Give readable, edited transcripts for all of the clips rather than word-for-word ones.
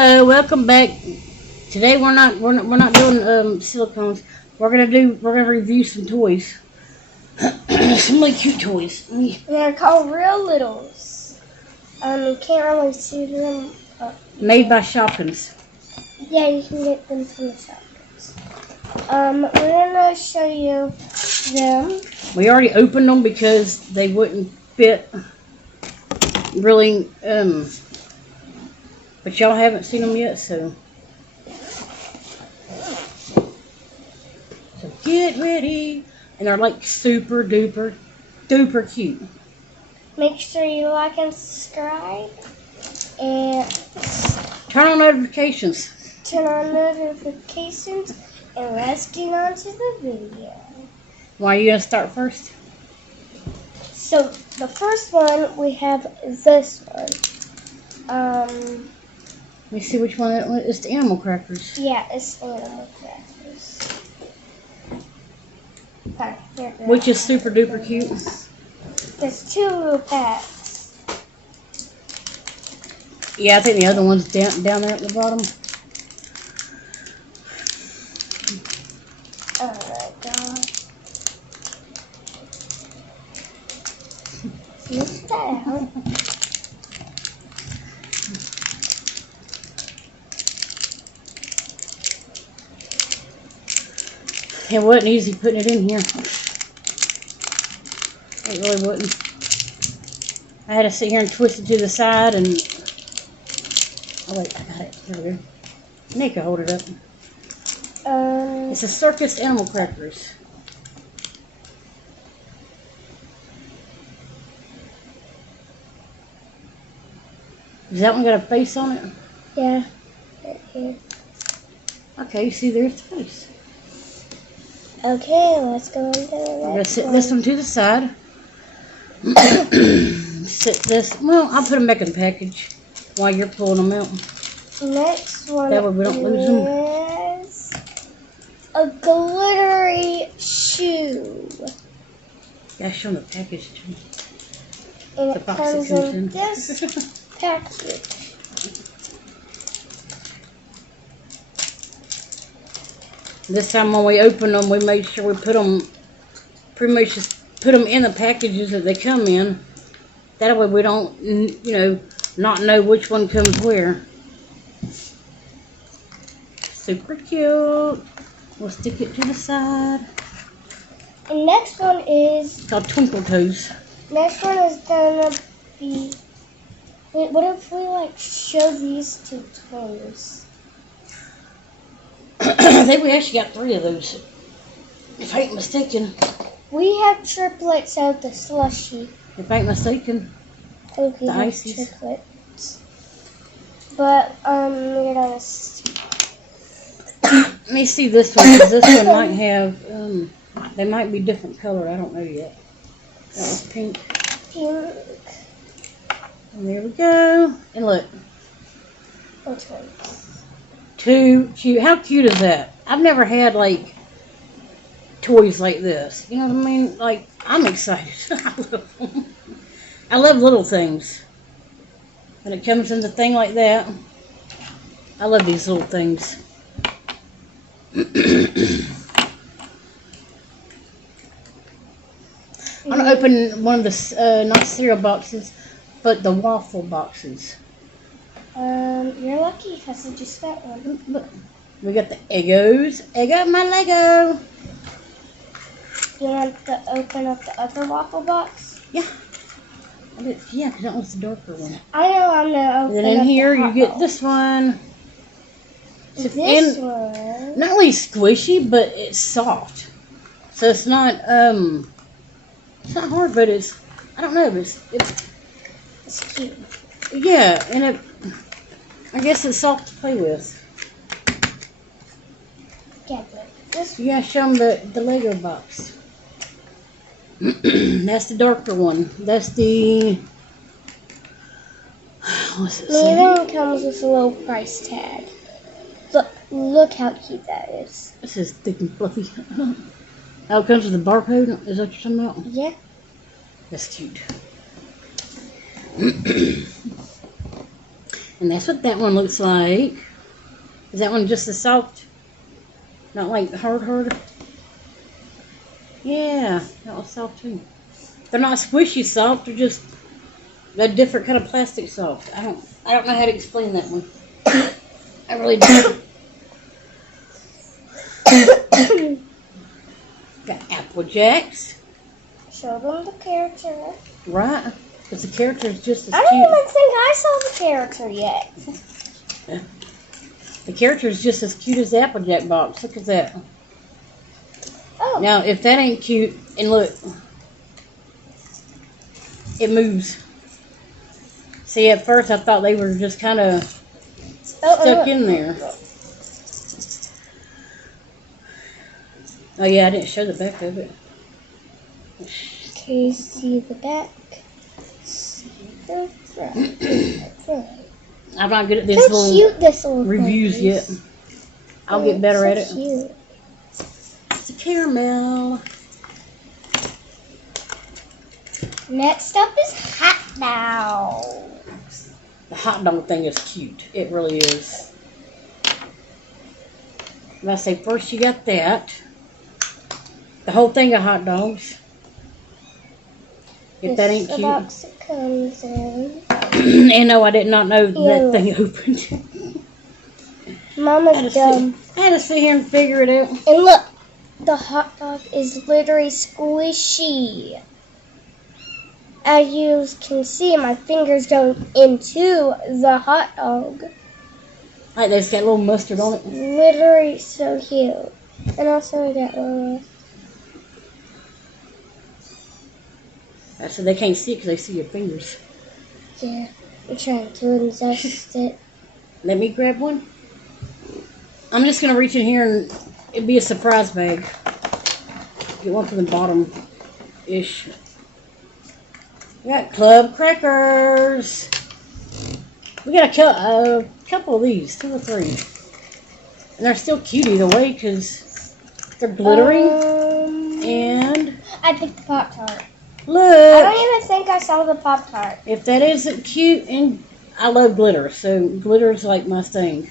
Welcome back. Today we're not doing silicones. We're gonna review some toys. Some really cute toys. They're called Real Littles. You can't really see them. Made by Shopkins. Yeah, you can get them from the Shopkins. We're gonna show you them. We already opened them because they wouldn't fit. Really, but y'all haven't seen them yet, so get ready. And they're like super duper cute. Make sure you like and subscribe. And turn on notifications. And let's get on to the video. Why are you going to start first? So, the first one, we have this one. Let me see which one is the animal crackers. Yeah, it's animal crackers. Which is super duper cute. There's two little packs. Yeah, I think the other one's down there at the bottom. Oh my god. Look that out. It wasn't easy putting it in here. It really wasn't. I had to sit here and twist it to the side and... Oh wait, I got it. Here we go. Nick can hold it up. It's a circus animal crackers. Does that one got a face on it? Yeah, right here. Okay, you see there's the face. Okay, let's go on to the next one. I'm going to sit this one to the side. Sit this. Well, I'll put them back in the package while you're pulling them out. Next one that way we don't lose them. is a glittery shoe. Yeah, show them the package too. And The it box comes it comes in in. this package. This time when we opened them, we made sure we put them, pretty much just put them in the packages that they come in. That way we don't, not know which one comes where. Super cute. We'll stick it to the side. And next one is... It's called Twinkle Toes. Next one is gonna be... Wait, what if we, show these two toes? I think we actually got 3 of those, if I ain't mistaken. We have triplets of the slushy. If I ain't mistaken. I think we The have ices. triplets. But, we're gonna see. Let me see this one, because this one might have, they might be different color. I don't know yet. That was pink. Pink. And there we go. And look. Which one? Too cute. How cute is that? I've never had, toys like this. You know what I mean? I'm excited. I love them. I love little things. When it comes in the thing like that, I love these little things. I'm going to open one of the, not cereal boxes, but the waffle boxes. You're lucky because I just got one. Look, we got the Eggos. Eggo my Lego. You want to open up the other waffle box? Yeah. Yeah, because that was the darker one. I know I'm going to open And then in up here the you get this one. This one. Not really squishy, but it's soft. So it's not hard, but it's, I don't know, it's cute. Yeah, and I guess it's soft to play with. Yeah, but this You gotta show them the Lego box. That's the darker one. That's the, what's it say? Neither one comes with a low price tag. Look how cute that is. This is thick and fluffy. Oh, it comes with a barcode? Is that what you're talking about? Yeah. That's cute. And that's what that one looks like. Is that one just as soft? Not like hard? Yeah, that was soft too. They're not squishy soft, they're just a different kind of plastic soft. I don't know how to explain that one. I really don't. Got Apple Jacks. Show them the character. Right. Because the character is just as I don't cute. even think I saw the character yet. The character is just as cute as the Applejack box. Look at that. Oh. Now, if that ain't cute, and look, it moves. See, at first I thought they were just kind of stuck in there. Oh yeah, I didn't show the back of it. Can you see the back? See the front. I'm not good at this How little cute this will reviews yet. I'll get better at it. Cute. It's a caramel. Next up is hot dogs. The hot dog thing is cute. It really is. If I say first you got that. The whole thing of hot dogs. If that ain't The cute. box it comes in. And no, I did not know that thing opened. Mama's dumb. I had to sit here and figure it out. And look, the hot dog is literally squishy. As you can see, my fingers go into the hot dog. Like they've got a little mustard on it. Literally so cute. And also we got little. So they can't see it because they see your fingers. Yeah, I'm trying to adjust it. Let me grab one. I'm just going to reach in here and it'd be a surprise bag. Get one from the bottom-ish. We got club crackers. We got a couple of these, 2 or 3. And they're still cute either way because they're glittery. And I picked the Pop-Tart. look. I don't even think I saw the Pop-Tart. If that isn't cute, and I love glitter, so glitter's like my thing.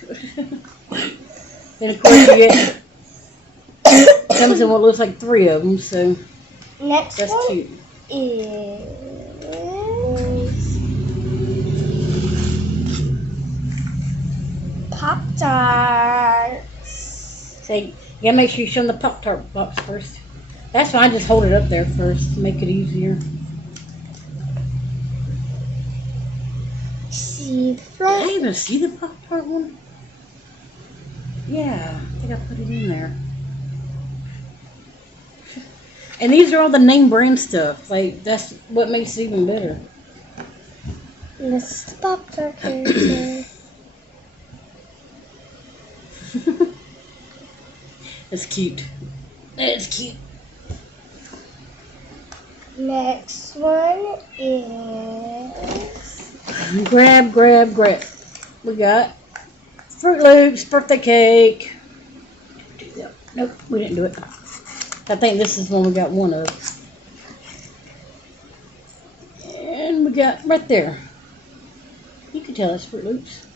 Then of course you get comes in what looks like 3 of them, so Next that's one cute. is Pop-Tarts. So you gotta make sure you show them the Pop-Tart box first. That's why I just hold it up there first to make it easier. See the Did front. I even see the Pop-Tart one? Yeah, I think I put it in there. And these are all the name brand stuff. Like, that's what makes it even better. And this is the Pop-Tart character. It's cute. It's cute. Next one is Grab. We got Fruit Loops, birthday cake. Nope, we didn't do it. I think this is one we got one of. And we got right there. You can tell it's Fruit Loops.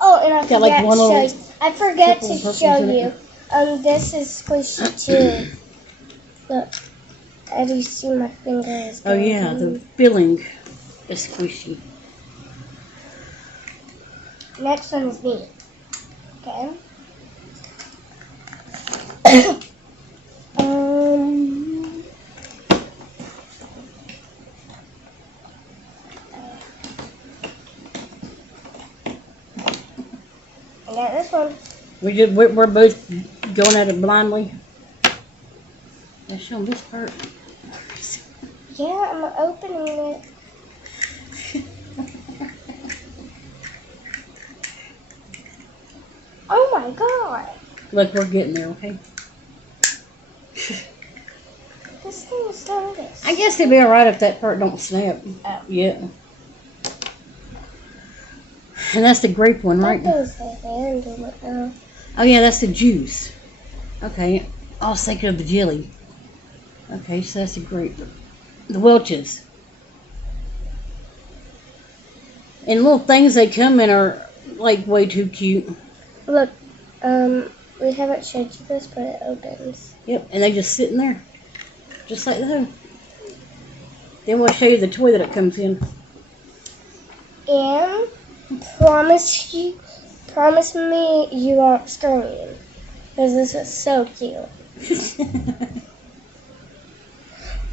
oh, and I Got like forgot one to show little you. I forgot couple to purples show in it. you. This is squishy too. Look, as you see, my finger is. Oh yeah, the filling is squishy. Next one is me. Okay. I got this one. We're both going at it blindly. Let's show them this part. Yeah, I'm opening it. Oh my god. Look, we're getting there, okay? This thing is so this. I guess it'd be alright if that part don't snap. Oh. Yeah. And that's the grape one, right? That goes the hand in it now. Oh yeah, that's the juice. Okay, I was thinking of the jelly. Okay, so that's the grape. The Welch's. And little things they come in are like way too cute. Look, we haven't showed you this, but it opens. Yep, and they just sit in there. Just like the hoe. Then we'll show you the toy that it comes in. And promise me you won't scream. Because this is so cute.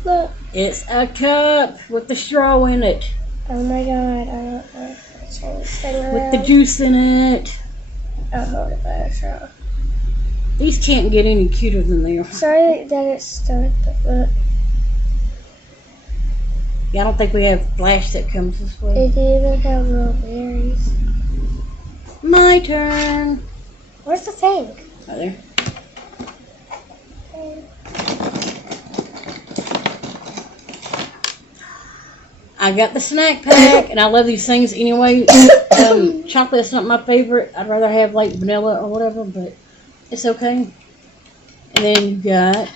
Look. It's a cup with the straw in it. Oh my god, I don't know if I turn this thing around. With the juice in it. I'll hold it by a straw. These can't get any cuter than they are. Sorry that it's stuck, but look. Yeah, I don't think we have flash that comes this way. They even have little berries. My turn. Where's the thing? Right there. I got the snack pack, and I love these things anyway. Chocolate's not my favorite. I'd rather have like vanilla or whatever, but it's okay. And then you got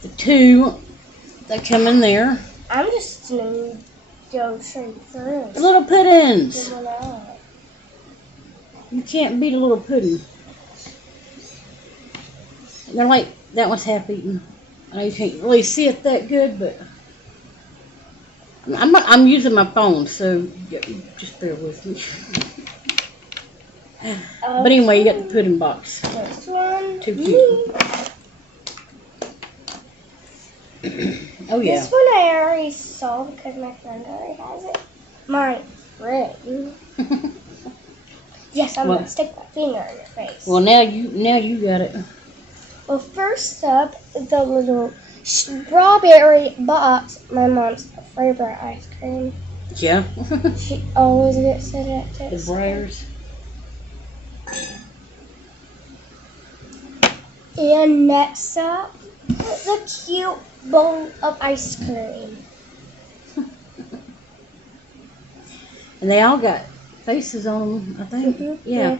the two that come in there. I'm just gonna go straight through. The little puddings. Get one out. You can't beat a little pudding. And they're like, that one's half eaten. I know you can't really see it that good, but I'm using my phone, so just bear with me. But anyway, you got the pudding box. This one. Too cute. Oh yeah. This one I already saw because my friend already has it. My friend. Yes, I'm gonna stick my finger in your face. Well, now you got it. Well, first up, the little strawberry box. My mom's favorite ice cream. Yeah. She always gets it at The Texas. Briars. And next up, the cute bowl of ice cream. And they all got faces on them, I think. Yeah.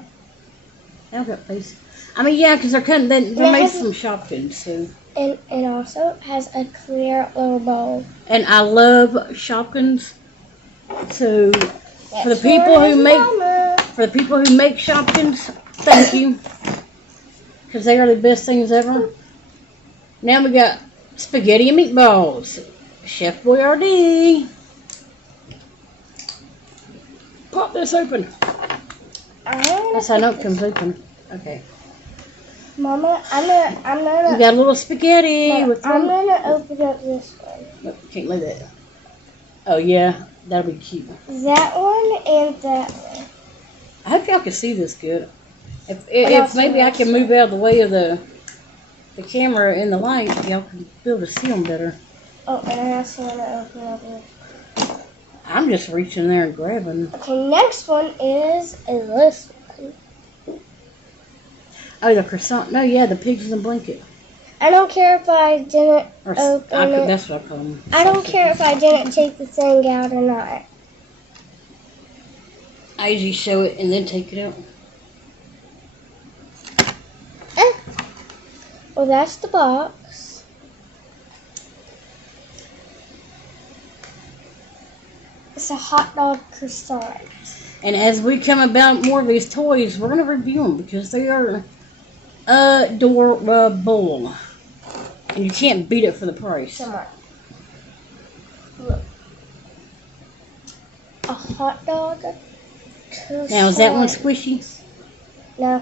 They all got faces. I mean, yeah, because they're made from Shopkins, so. And it also has a clear little bowl. And I love Shopkins. So for the That's people for who his make mama. Shopkins, thank you. Because they are the best things ever. Now we got spaghetti and meatballs. Chef Boyardee. Pop this open. That's how I know it comes open. Okay. Mama, I'm gonna. We got a little spaghetti. Mama, with I'm gonna open up this one. Nope, can't leave that. Oh yeah, that'll be cute. That one and that one. I hope y'all can see this good. If maybe I can move out of the way of the camera and the light, y'all can be able to see them better. Oh, and I also want to open up this. I'm just reaching there and grabbing. Okay, next one is this one. Oh, the croissant. No, yeah, the pigs in the blanket. I don't care if I didn't Or open it. That's what I call them. I don't care if I didn't take the thing out or not. I usually show it and then take it out. Well, that's the box. It's a hot dog croissant. And as we come about more of these toys, we're going to review them because they are adorable. And you can't beat it for the price. Come on. Look. A hot dog croissant. Now, is that one squishy? No.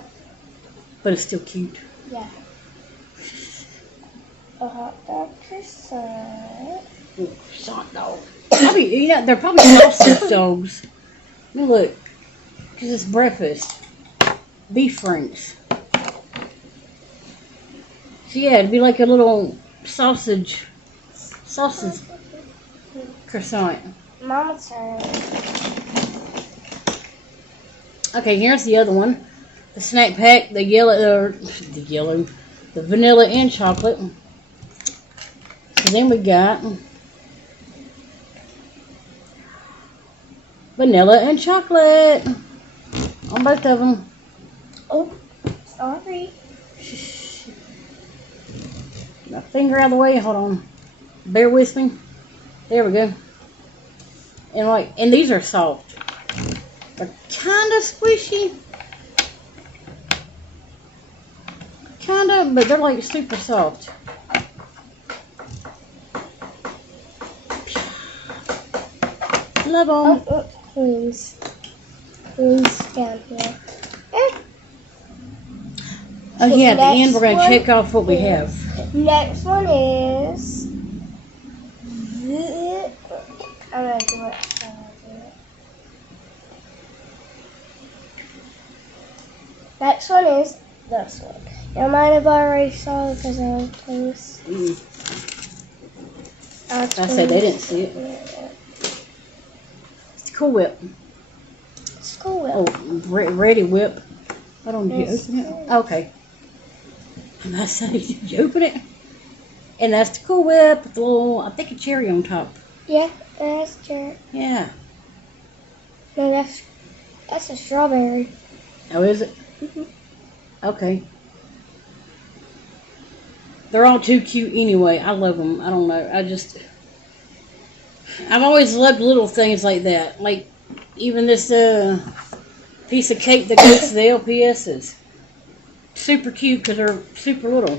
But it's still cute. Yeah. A hot dog croissant. Ooh, croissant dog. Probably, they're probably sausage dogs. Now look, because it's breakfast. Beef franks. So yeah, it'd be like a little sausage croissant. Mama's turn. Okay, here's the other one. The snack pack, the vanilla and chocolate. So then we got vanilla and chocolate on both of them. Oh, sorry. My finger out of the way. Hold on. Bear with me. There we go. And these are soft. They're kind of squishy. Kind of, but they're like super soft. Love them. Oh, queens. Queens down here. Oh yeah, at the end we're Next going to check off what we have. Next one is... I'm going to do it. Next one is this one. Now mine I've already saw because I was close. I said they didn't see it. It's a Cool Whip. It's Cool Whip. Oh, Ready Whip. Hold on, did you open it? Okay. And I said, did you open it? And that's the Cool Whip with a little, I think, a cherry on top. Yeah, that's cherry. Yeah. No, that's a strawberry. Oh, is it? Mm-hmm. Okay. They're all too cute anyway. I love them. I don't know. I've always loved little things like that. Like, even this piece of cake that goes to the LPSs. Super cute because they're super little.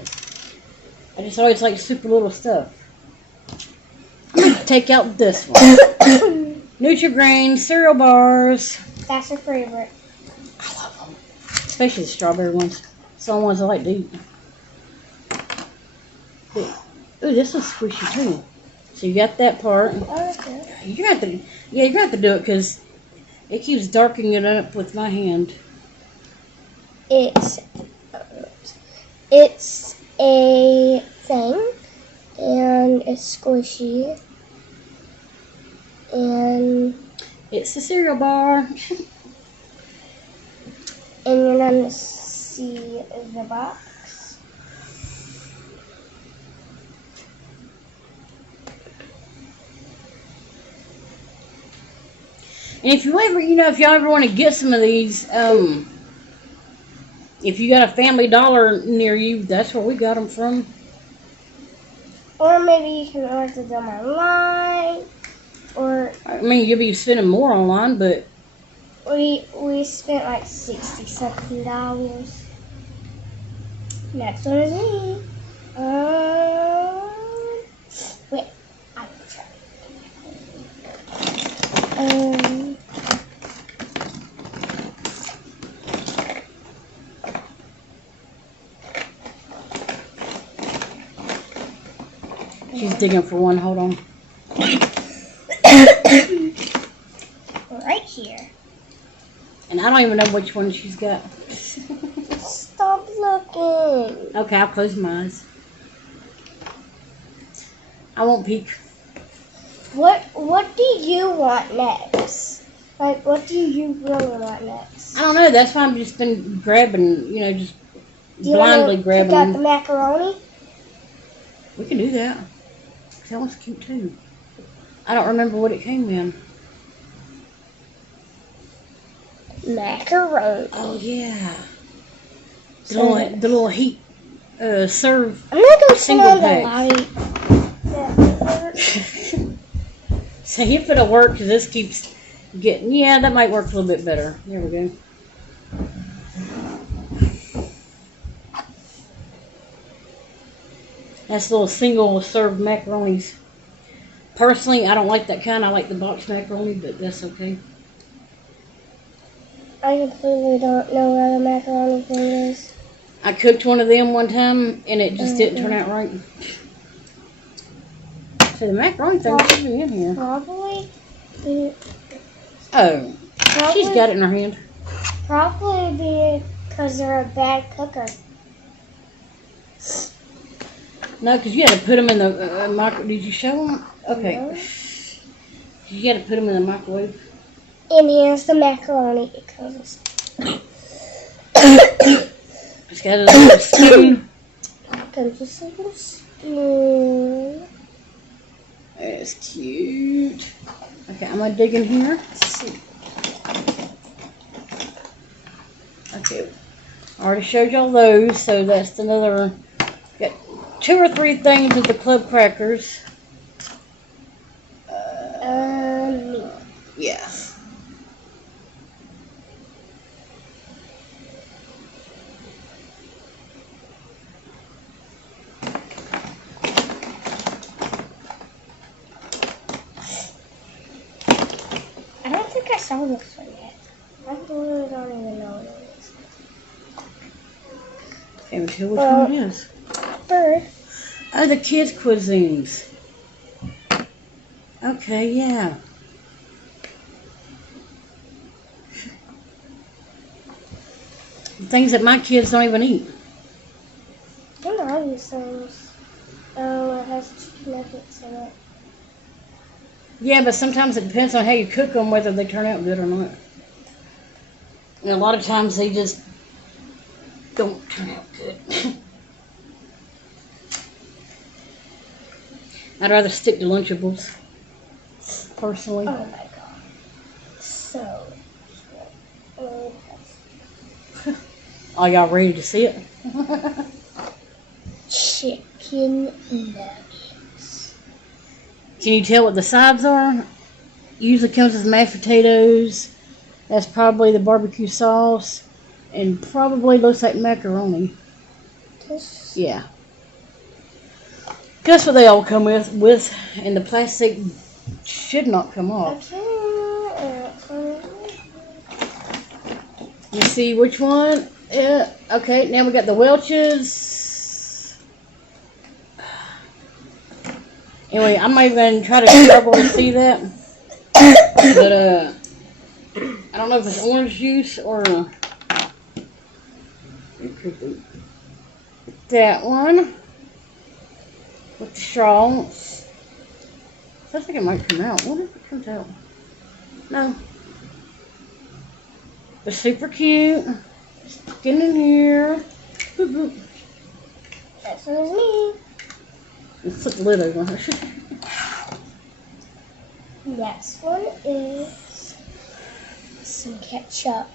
I just always like super little stuff. Take out this one. Nutri-Grain cereal bars. That's your favorite. I love them. Especially the strawberry ones. Some ones I like to eat. Ooh, this one's squishy too. So you got that part. Oh, okay. You're gonna have to do it because it keeps darkening it up with my hand. It's a thing, and it's squishy, and It's the cereal bar. and you're gonna see the box. And if y'all ever want to get some of these, if you got a Family Dollar near you, that's where we got them from. Or maybe you can order them online. Or I mean, you'll be spending more online, but we spent like $60-something. Next one is me. Wait, I can try. she's digging for one. Hold on. Right here. And I don't even know which one she's got. Stop looking. Okay, I'll close my eyes. I won't peek. What do you want next? Like, what do you really want next? I don't know. That's why I've just been grabbing, just Do you blindly wanna grabbing pick out them. the macaroni? We can do that. That one's cute too. I don't remember what it came in. Macaroni. Oh yeah. The little heat serve I'm gonna go single turn on the packs. light. See if it'll work, because this keeps getting... Yeah, that might work a little bit better. There we go. That's little single-serve macaronis. Personally, I don't like that kind. I like the box macaroni, but that's okay. I completely don't know where the macaroni thing is. I cooked one of them one time, and it just didn't turn out right. So the macaroni thing should be in here. Probably. Oh, she's got it in her hand. Probably because they're a bad cooker. No, because you had to put them in the microwave. Did you show them? Okay. No. You had to put them in the microwave. And here's the macaroni. It comes. It's got a little spoon. Comes a single spoon. It's cute. Okay, I'm going to dig in here. Let's see. Okay. I already showed y'all those, so that's another... Got 2 or 3 things of the club crackers. saw this one yet. I really don't even know what it is. Can't even tell which one it is. Bird. Oh, the kids' cuisines. Okay, yeah. Things that my kids don't even eat. I don't know these things. Oh, it has chicken nuggets in it. Yeah, but sometimes it depends on how you cook them, whether they turn out good or not. And a lot of times they just don't turn out good. I'd rather stick to Lunchables, personally. Oh my god. So cute. Are y'all ready to see it? Chicken nuggets. Can you tell what the sides are? Usually comes with mashed potatoes. That's probably the barbecue sauce. And probably looks like macaroni. Yeah. That's what they all come with. And the plastic should not come off. You see which one? Yeah. Okay, now we got the Welch's. Anyway, I'm not even going to try to struggle to see that. But, I don't know if it's orange juice or it could be that one with the straw. Looks like it might come out. What if it comes out? No. But super cute. Getting in here. Boop, boop. That one's me. Let's put the lid over. Next one is some ketchup.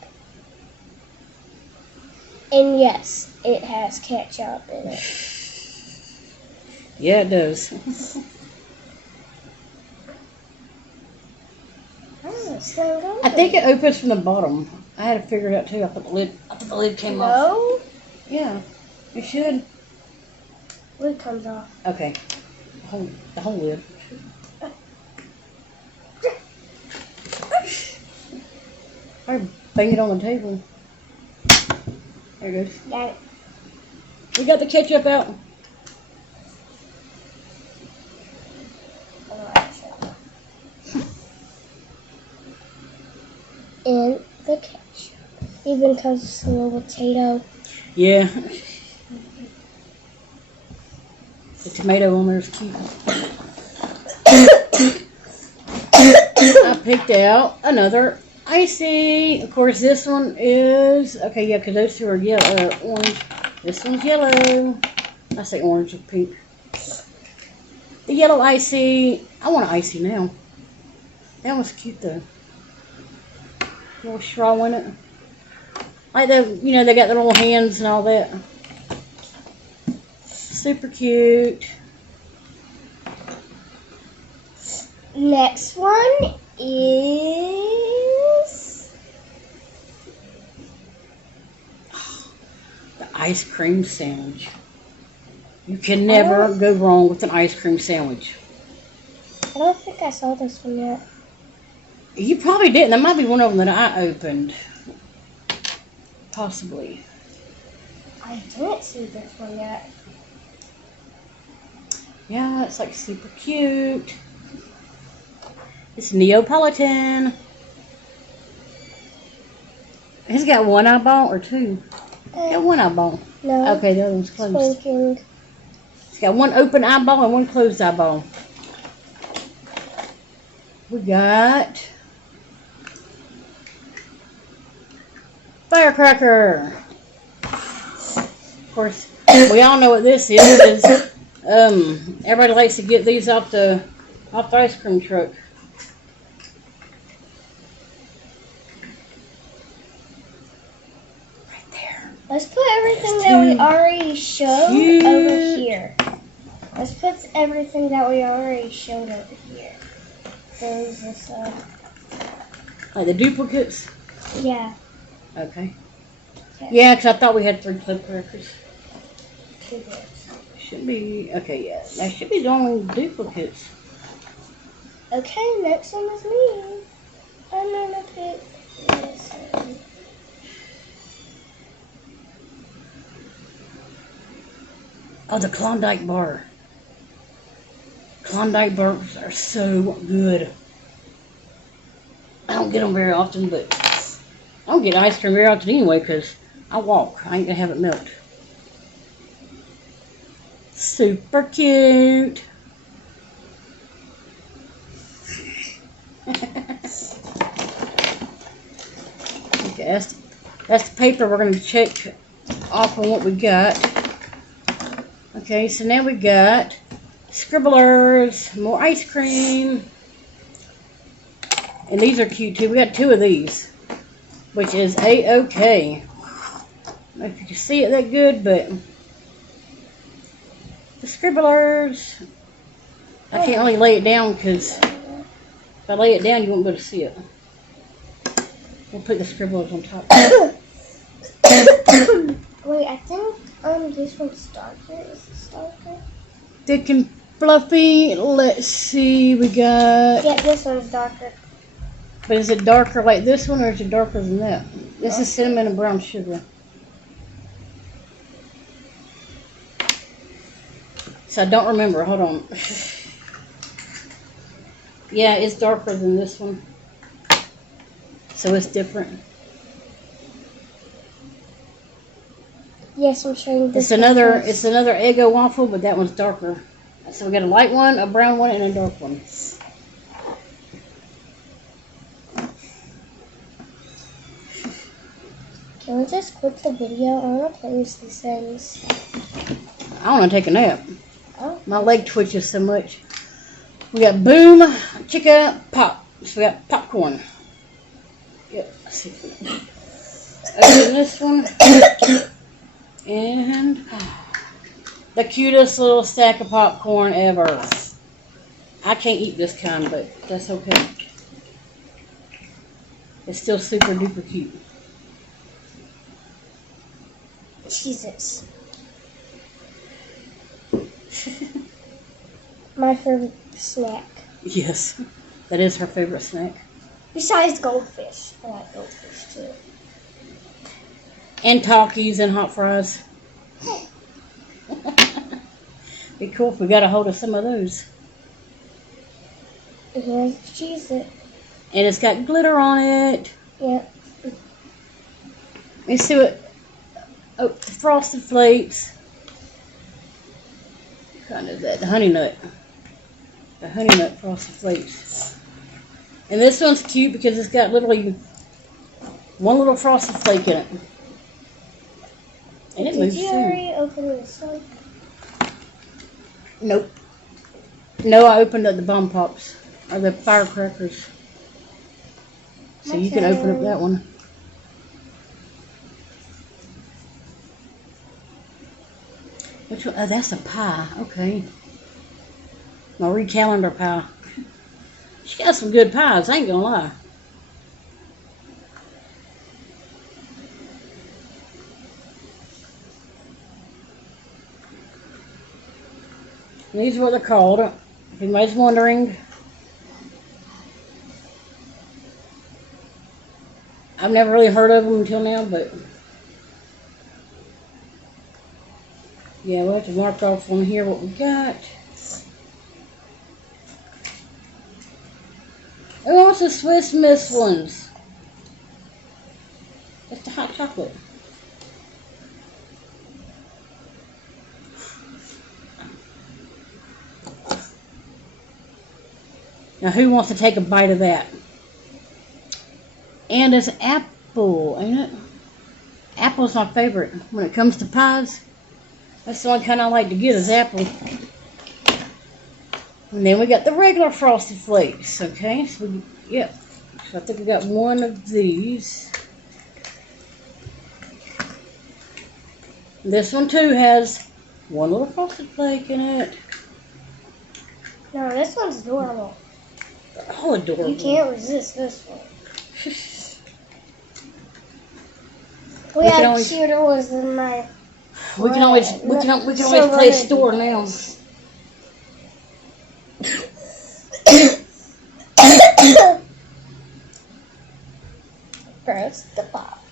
And yes, it has ketchup in it. Yeah, it does. I think it opens from the bottom. I had to figure it out too. I thought the lid came off. No? Yeah, it should. Lid comes off. Okay, the whole lid. I bang it on the table. There it goes. Got it. We got the ketchup out. And the ketchup. Even comes with a little potato. Yeah. The tomato on there is cute. I picked out another icy. Of course, this one is okay. Yeah, because those two are yellow, orange. This one's yellow. I say orange or pink. The yellow icy. I want an icy now. That one's cute though. Little straw in it. Like they got their little hands and all that. Super cute. Next one is The ice cream sandwich. You can never go wrong with an ice cream sandwich. I don't think I saw this one yet. You probably didn't. There might be one of them that I opened. Possibly. I didn't see this one yet. Yeah, it's like super cute. It's Neapolitan. It's got one eyeball or two? Got one eyeball. No. Okay, the other one's closed. Spanking. It's got one open eyeball and one closed eyeball. We got firecracker. Of course, we all know what this is. Everybody likes to get these off the ice cream truck. Right there. Let's put everything that we already showed over here. Let's put everything that we already showed over here. There's this, Like the duplicates? yeah. Okay. Yeah, because I thought we had 3 clip crackers. Should be, okay, yeah. That should be the only duplicates. Okay, next one is me. I'm gonna pick this one. Oh, the Klondike bar. Klondike bars are so good. I don't get them very often, but I don't get ice cream very often anyway because I walk. I ain't gonna have it melt. Super cute. Okay, that's the paper we're gonna check off on what we got. Okay, so now we got scribblers, more ice cream. And these are cute too. We got 2 of these, which is A-OK. I don't know if you can see it that good, but the scribblers. I can't really lay it down because if I lay it down, you won't be able to see it. We'll put the scribblers on top. Wait, I think this one's darker. Is this darker? Thick and fluffy. Let's see. We got. Yeah, this one's darker. But is it darker like this one or is it darker than that? This is cinnamon and brown sugar. So I don't remember. Hold on. Yeah, it's darker than this one. So it's different. Yes, I'm showing this. It's another Eggo waffle, but that one's darker. So we got a light one, a brown one, and a dark one. Can we just quit the video? I want to play with these things. I want to take a nap. Oh. My leg twitches so much. We got boom, chicka, pop. So we got popcorn. Yep. Let's see. Open this one. And the cutest little stack of popcorn ever. I can't eat this kind, but that's okay. It's still super duper cute. Jesus. My favorite snack. Yes, that is her favorite snack. Besides goldfish. I like goldfish too. And Takis and hot fries. Be cool if we got a hold of some of those. Here's the cheese it. And it's got glitter on it. Yep. Let's see what. Oh, Frosted Flakes. What kind is that? The Honey Nut. The Honey Nut Frosted Flakes. And this one's cute because it's got literally one little Frosted Flake in it. And it Did moves you too. already open this one? Nope. No, I opened up the bomb pops. Or the firecrackers. So you can open up that one. Which one? Oh, that's a pie. Okay. Marie Callender pie. She got some good pies, I ain't gonna lie. And these are what they're called. If anybody's wondering. I've never really heard of them until now, but yeah, we'll have to mark off on here what we got. Oh, it's the Swiss Miss ones. It's the hot chocolate. Now, who wants to take a bite of that? And it's apple, ain't it? Apple's my favorite when it comes to pies. That's the one kind I like to get is apple. And then we got the regular Frosted Flakes, okay? So, yep. So I think we got one of these. This one too has one little Frosted Flake in it. No, this one's adorable. They're all adorable. You can't resist this one. We We can have always- cuter ones than my. We can always So play we're store gonna now.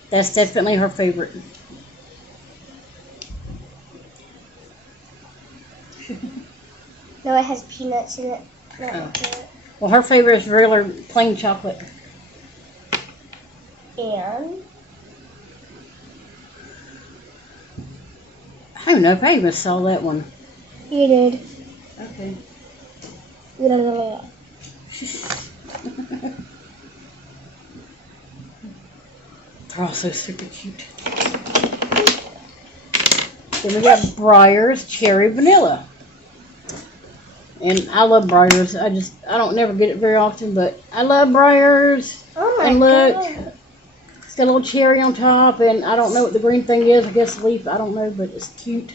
That's definitely her favorite. No, it has peanuts in it. Oh. Well, her favorite is regular plain chocolate. And I don't know if I even saw that one. you did. Okay. Blah. They're all so super cute. Then we got Briar's Cherry Vanilla. And I love Briar's. I don't never get it very often, but I love Briar's. Oh my And look, god. it's got a little cherry on top, and I don't know what the green thing is. I guess leaf. I don't know, but it's cute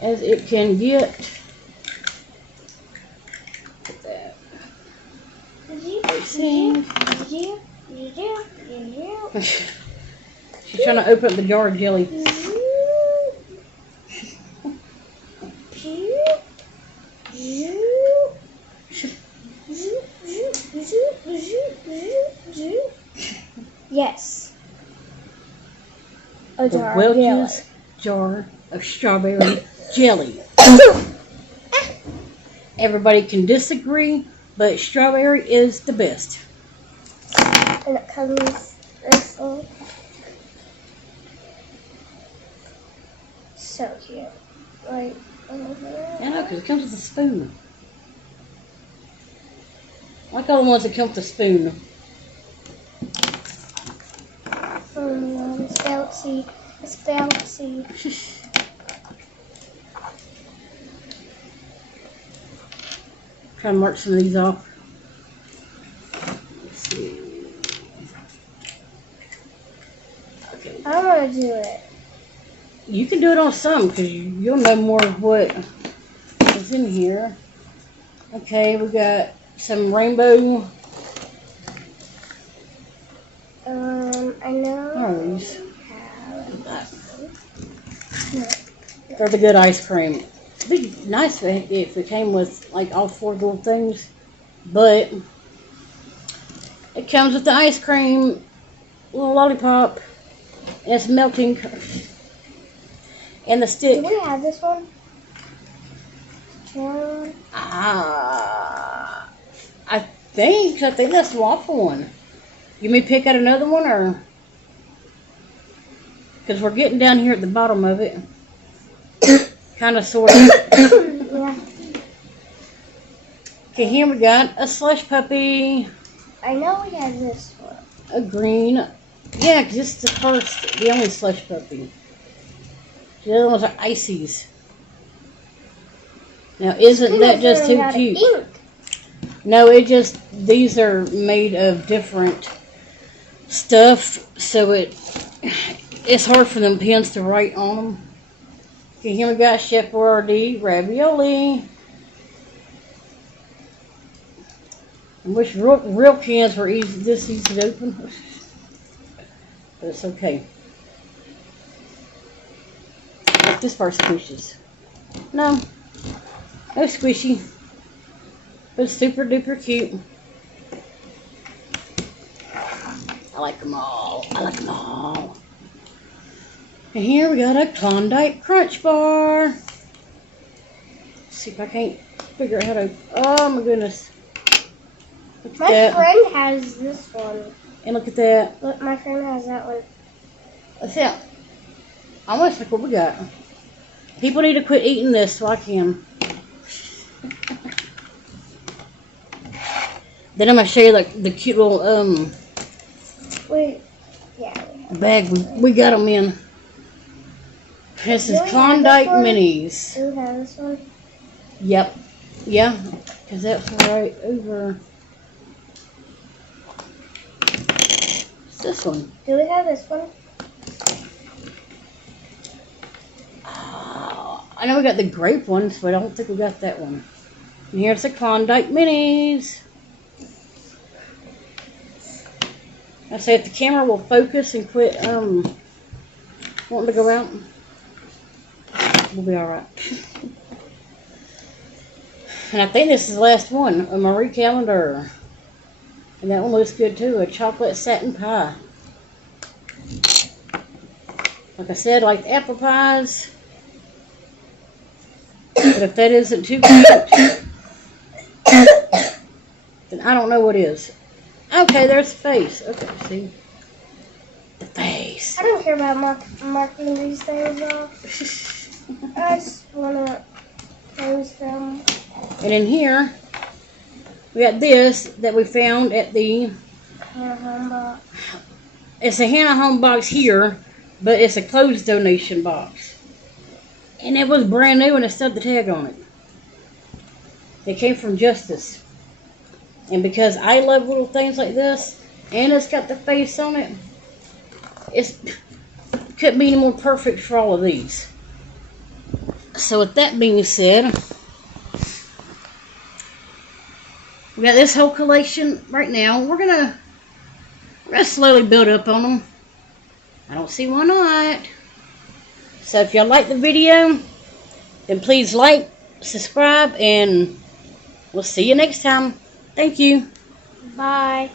as it can get. Look at that. She's trying to open up the jar of jelly. Yes. A The jar of Welch's jar of strawberry jelly. Everybody can disagree, but strawberry is the best. And it comes this one. So cute. Like, I know, because it comes with a spoon. I like all the ones that come with a spoon. It's bouncy. It's bouncy. Try to mark some of these off. Let's see. Okay. I want to do it. You can do it on some because you'll know more of what is in here. Okay, we got some rainbow. I know. What are these? They're the good ice cream. It'd be nice if it came with like all four little things, but it comes with the ice cream, little lollipop, and it's melting, and the stick. Do we have this one? I think that's the waffle one. You may pick out another one, or because we're getting down here at the bottom of it, kind of, sort of. Yeah. Okay, here we got a slush puppy, I know we have this one. a green. Yeah, because this is the only slush puppy. The other ones are ices. Now, isn't that just too cute? Ink. No, these are made of different stuff, so it's hard for them pens to write on them. Okay, here we got Chef Boyardee ravioli. I wish real cans were this easy to open, but it's okay. Like this part squishes. No squishy, but it's super duper cute. I like them all. And here we got a Klondike Crunch Bar. Let's see if I can't figure out how to. Oh my goodness! Look at My that. friend has this one. And look at that. Look, my friend has that one. That's it. Almost like what we got. People need to quit eating this so I can. Then I'm gonna show you like the cute little Wait. Yeah. bag we got them in. This is Do we have Klondike this one? Minis. Do we have this one? Yep. Yeah. Because that's right over. It's this one. Do we have this one? I know we got the grape ones, but I don't think we got that one. And here's the Klondike Minis. I say if the camera will focus and quit wanting to go out, we'll be alright. And I think this is the last one, a Marie Calendar. And that one looks good too, a chocolate satin pie. Like I said, like apple pies. But if that isn't too cute, then I don't know what is. Okay, there's the face. Okay, see? The face. I don't care about marking these things off. I just want to close them. And in here, we got this that we found at the... Home box. It's a Hannah Home box here, but it's a closed donation box. And it was brand new and it still had the tag on it. It came from Justice. And because I love little things like this, and it's got the face on it, it couldn't be any more perfect for all of these. So with that being said, we got this whole collection right now. We're gonna slowly build up on them. I don't see why not. So if y'all like the video, then please like, subscribe, and we'll see you next time. Thank you. Bye.